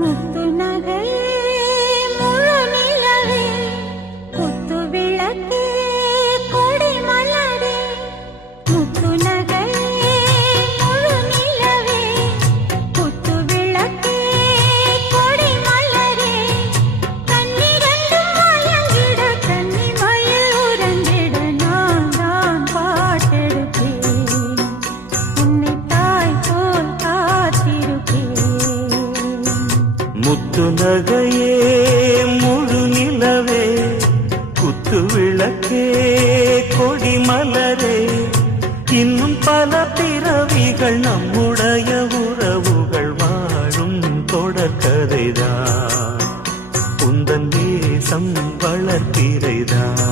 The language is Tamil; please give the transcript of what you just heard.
முத்து நகையே முழு நிலவே குத்து விளக்கே கொடி மலரே முத்து நகையே முழு நிலவே குத்து விளக்கே கொடி மலரே கண்ணிரண்டும் மயங்கிட கன்னி மயில் உறங்கிட நான் தான் பாட்டெடுப்பேன் உன்னை தாய் போல் காத்திருப்பேன் முத்து நகையே முழு நிலவே குத்து விளக்கே கொடி மலரே இன்னும் பல பிறவிகள் நம்முடைய உறவுகள் வாழும் தொடர்கதைதான் உந்தன் நேசம் வளர்த்திரைதான்